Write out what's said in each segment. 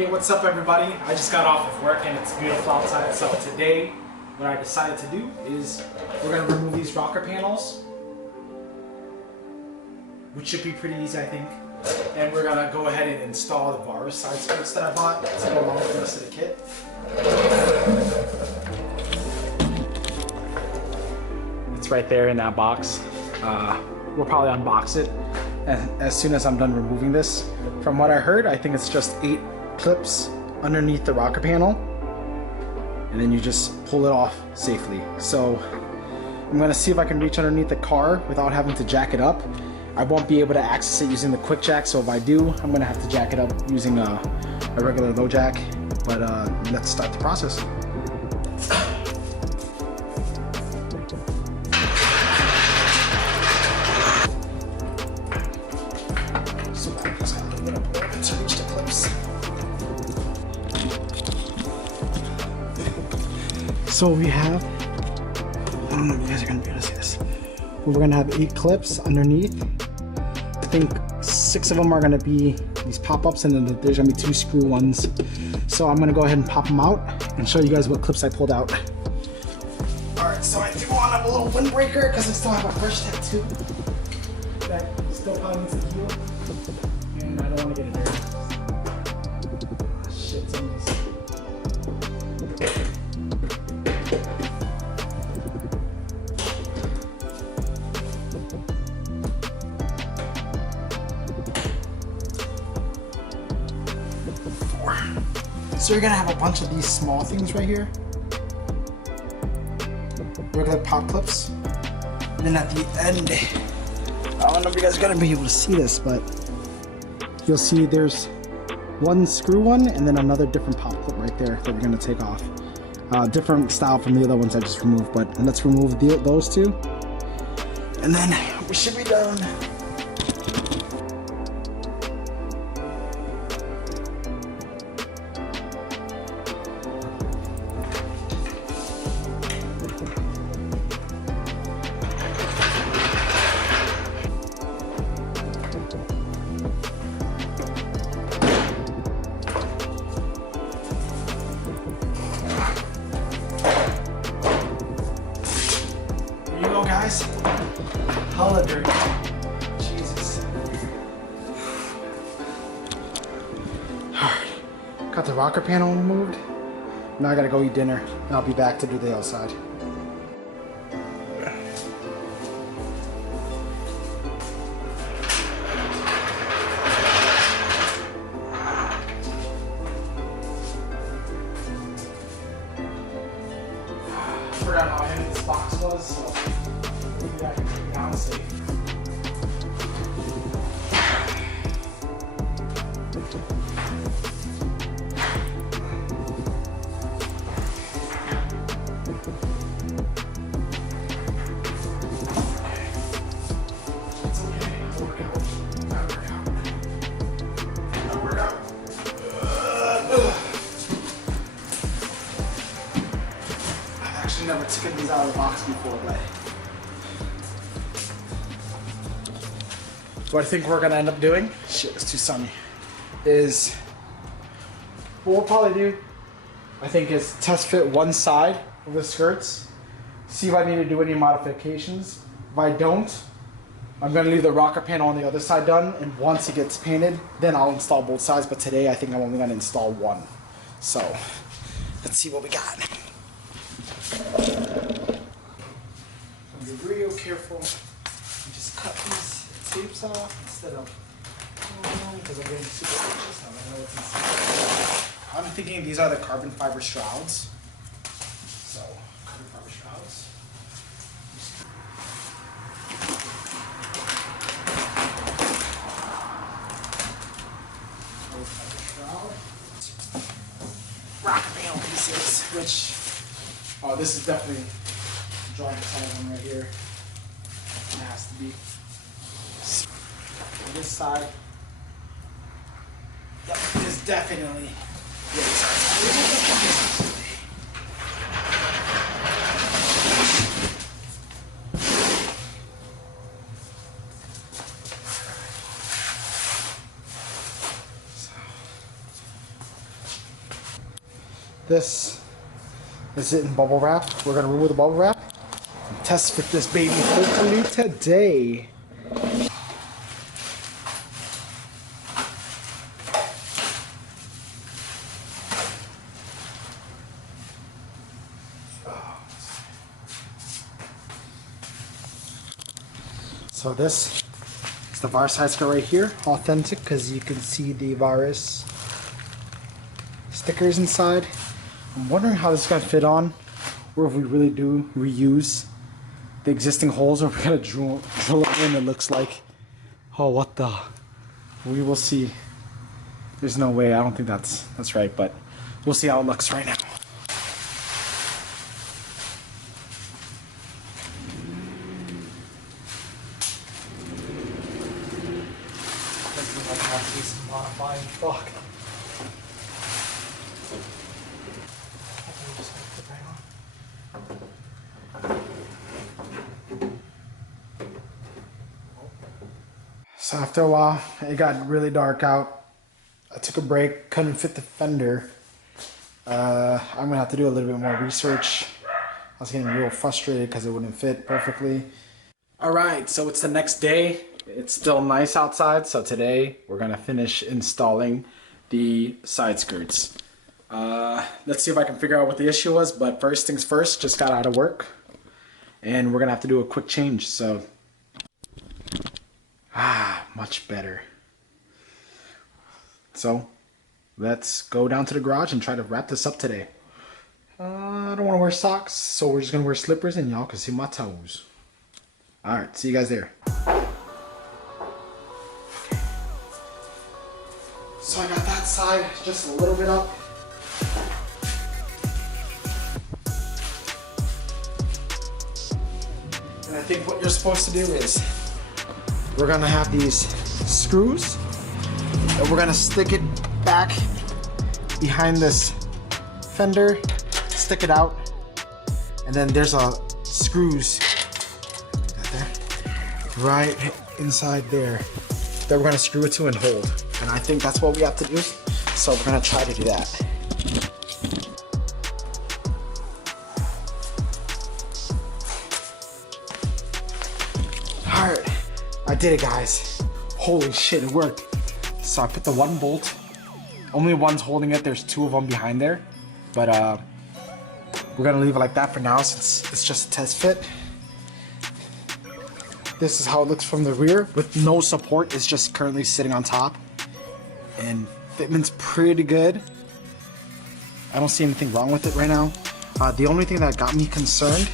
Hey, what's up everybody? I just got off of work and it's beautiful outside, so today what I decided to do is we're going to remove these rocker panels, which should be pretty easy I think, and we're going to go ahead and install the Varis side skirts that I bought to go along with the rest of the kit. It's right there in that box. We'll probably unbox it as soon as I'm done removing this. From what I heard, I think it's just 8 clips underneath the rocker panel, and then you just pull it off safely. So I'm gonna see if I can reach underneath the car without having to jack it up. I won't be able to access it using the quick jack, so if I do, I'm gonna have to jack it up using a regular low jack. But let's start the process. So we have, I don't know if you guys are going to be able to see this, but we're going to have 8 clips underneath. I think 6 of them are going to be these pop-ups, and then there's going to be 2 screw ones. So I'm going to go ahead and pop them out and show you guys what clips I pulled out. Alright, so I threw on a little windbreaker because I still have a fresh tattoo that still probably needs to heal, and I don't want to get it dirty. Shit, it's on this. So you're gonna have a bunch of these small things right here, regular pop clips, and then at the end, I don't know if you guys are gonna be able to see this, but you'll see there's one screw one and then another different pop clip right there that we're gonna take off. Different style from the other ones I just removed, but let's remove those 2, and then we should be done. Guys, hella dirty. Jesus. Alright, got the rocker panel removed. Now I gotta go eat dinner, and I'll be back to do the outside. I forgot how heavy this box was, so maybe I can take it down safe. It's okay. I'll work out. I'll work out. I've actually never taken these out of the box before, but what I think we're gonna end up doing, shit, it's too sunny, is what we'll probably do, I think, is test fit one side of the skirts, see if I need to do any modifications. If I don't, I'm gonna leave the rocker panel on the other side done, and once it gets painted, then I'll install both sides, but today I think I'm only gonna install one. So, let's see what we got. Be real careful, and just cut these tapes off instead of, because I'm getting super anxious now. I know what's inside. I'm thinking these are the carbon fiber shrouds. So, carbon fiber shrouds. Carbon fiber shroud. Rocker panel pieces, which, oh, this is definitely drawing side one right here. It has to be. This side, yep, is definitely the other side. This is it in bubble wrap. We're gonna remove the bubble wrap and test fit this baby hopefully today. So this is the Varis side skirt right here, authentic, because you can see the Varis stickers inside. I'm wondering how this is going to fit on, or if we really do reuse the existing holes, or if we're going to drill it in. It looks like, oh, what the, we will see. There's no way, I don't think that's right, but we'll see how it looks right now. Fuck. So after a while, it got really dark out. I took a break, couldn't fit the fender. I'm gonna have to do a little bit more research. I was getting real frustrated because it wouldn't fit perfectly. All right, so it's the next day. It's still nice outside, so today we're gonna finish installing the side skirts. Let's see if I can figure out what the issue was, but first things first, just got out of work and we're gonna have to do a quick change, so much better. So let's go down to the garage and try to wrap this up today. I don't want to wear socks, so we're just gonna wear slippers and y'all can see my toes. All right, see you guys there. So I got that side just a little bit up. And I think what you're supposed to do is we're gonna have these screws and we're gonna stick it back behind this fender, stick it out, and then there's a screws right inside there that we're gonna screw it to and hold. And I think that's what we have to do, so we're gonna try to do that. Alright, I did it, guys. Holy shit, it worked. So I put the one bolt, only one's holding it, there's two of them behind there. But we're gonna leave it like that for now since it's just a test fit. This is how it looks from the rear with no support. It's just currently sitting on top. And fitment's pretty good. I don't see anything wrong with it right now. The only thing that got me concerned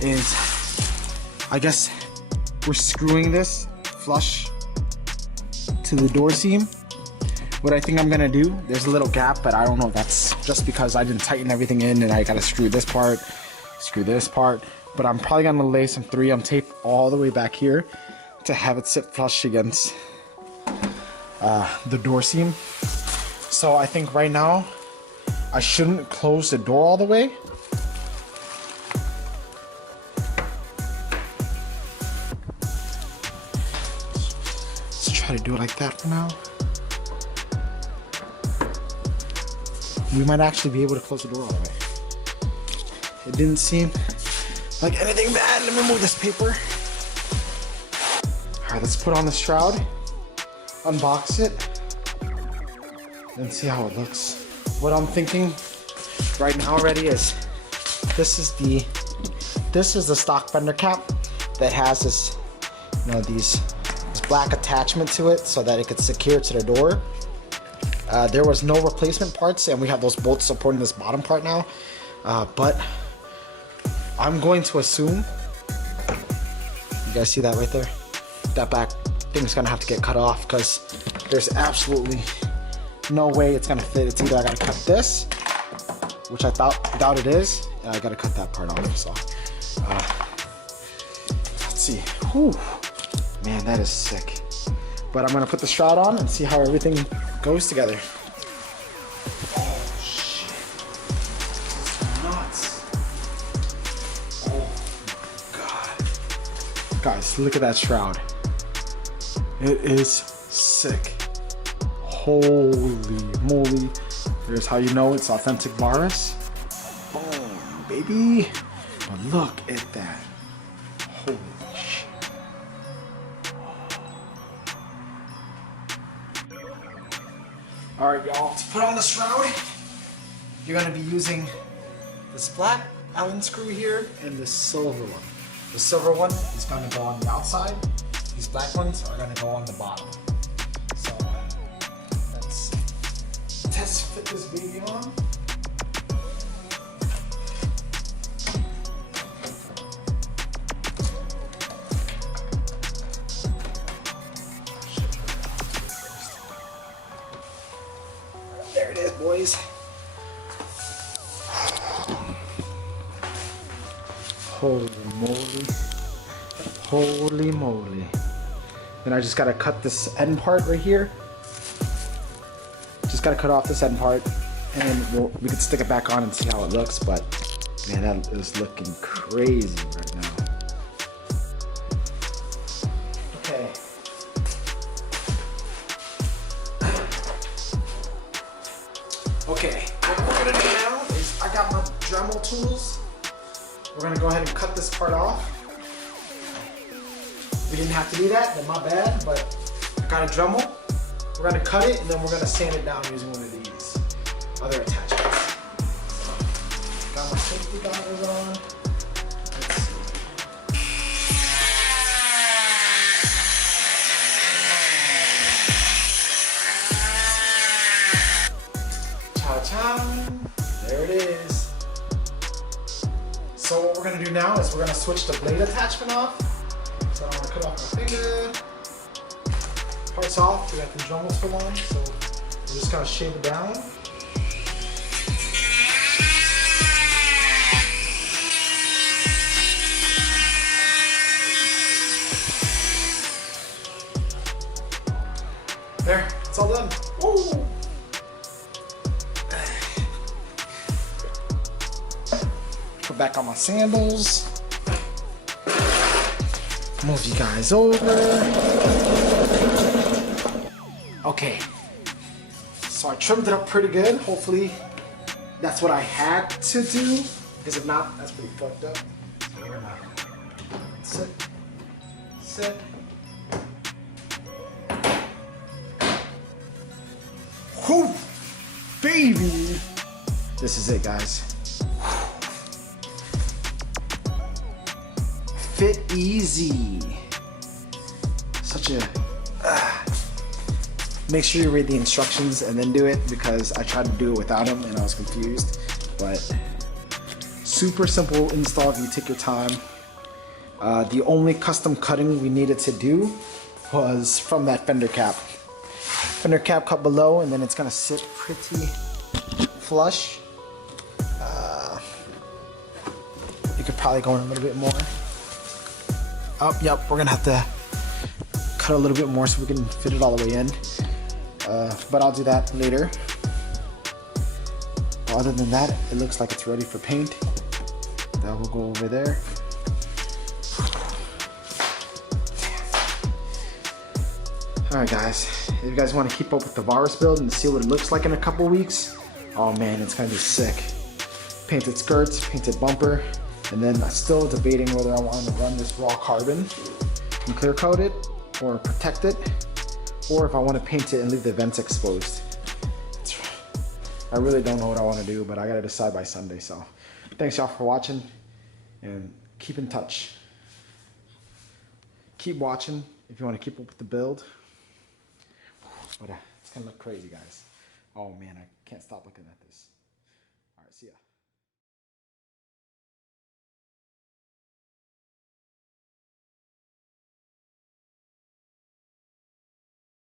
is, I guess we're screwing this flush to the door seam. What I think I'm gonna do, there's a little gap, but I don't know if that's just because I didn't tighten everything in and I gotta screw this part, screw this part, but I'm probably gonna lay some 3M tape all the way back here to have it sit flush against the door seam. So I think right now I shouldn't close the door all the way. Let's try to do it like that for now. We might actually be able to close the door all the way. It didn't seem like anything bad. Let me move this paper. Alright, let's put on the shroud, unbox it, and see how it looks. What I'm thinking right now already is this is the stock fender cap that has this, you know, this black attachment to it so that it could secure to the door. There was no replacement parts, and we have those bolts supporting this bottom part now. But I'm going to assume, you guys see that right there? That back thing's gonna have to get cut off because there's absolutely no way it's gonna fit. It's either I gotta cut this, which I doubt it is, and I gotta cut that part off. So let's see. Whew. Man, that is sick. But I'm gonna put the shroud on and see how everything goes together. Oh shit. That's nuts. Oh god. Guys, look at that shroud. It is sick. Holy moly. There's how you know it's authentic Varis. Boom, baby. But look at that. Holy shit. Alright, y'all, to put on the shroud, you're gonna be using this black Allen screw here and this silver one. The silver one is gonna go on the outside. These black ones are gonna go on the bottom. So let's test fit this baby on. There it is, boys. Holy moly. Holy moly. Then I just gotta cut this end part right here. Just gotta cut off this end part and we can stick it back on and see how it looks, but man, that is looking crazy right now. Okay. Okay, what we're gonna do now is I got my Dremel tools. We're gonna go ahead and cut this part off. We didn't have to do that, then my bad, but I got a Dremel. We're gonna cut it and then we're gonna sand it down using one of these other attachments. So, got my safety goggles on. Let's see. Cha-cha, there it is. So what we're gonna do now is we're gonna switch the blade attachment off. So I'm gonna cut off my finger. Parts off, we got the Dremel still on, so we're just gonna shave it down. There, it's all done. Woo! Put back on my sandals. Move you guys over. Okay. So I trimmed it up pretty good. Hopefully that's what I had to do. Because if not, that's pretty fucked up. So we're gonna sit. Whew, baby. This is it, guys. Fit easy. Such a make sure you read the instructions and then do it, because I tried to do it without them and I was confused. But super simple install if you take your time. The only custom cutting we needed to do was from that fender cap. Fender cap cut below, and then it's gonna sit pretty flush. You could probably go in a little bit more. Oh, yep, we're gonna have to cut a little bit more so we can fit it all the way in. But I'll do that later. But other than that, it looks like it's ready for paint. That will go over there. Alright guys, if you guys want to keep up with the Varis build and see what it looks like in a couple weeks, oh man, it's gonna be sick. Painted skirts, painted bumper, and then I'm still debating whether I want to run this raw carbon and clear coat it or protect it, or if I want to paint it and leave the vents exposed. I really don't know what I want to do, but I gotta decide by Sunday. So thanks y'all for watching, and keep in touch. Keep watching if you want to keep up with the build. But it's gonna look crazy, guys. Oh man, I can't stop looking at this. All right, see ya.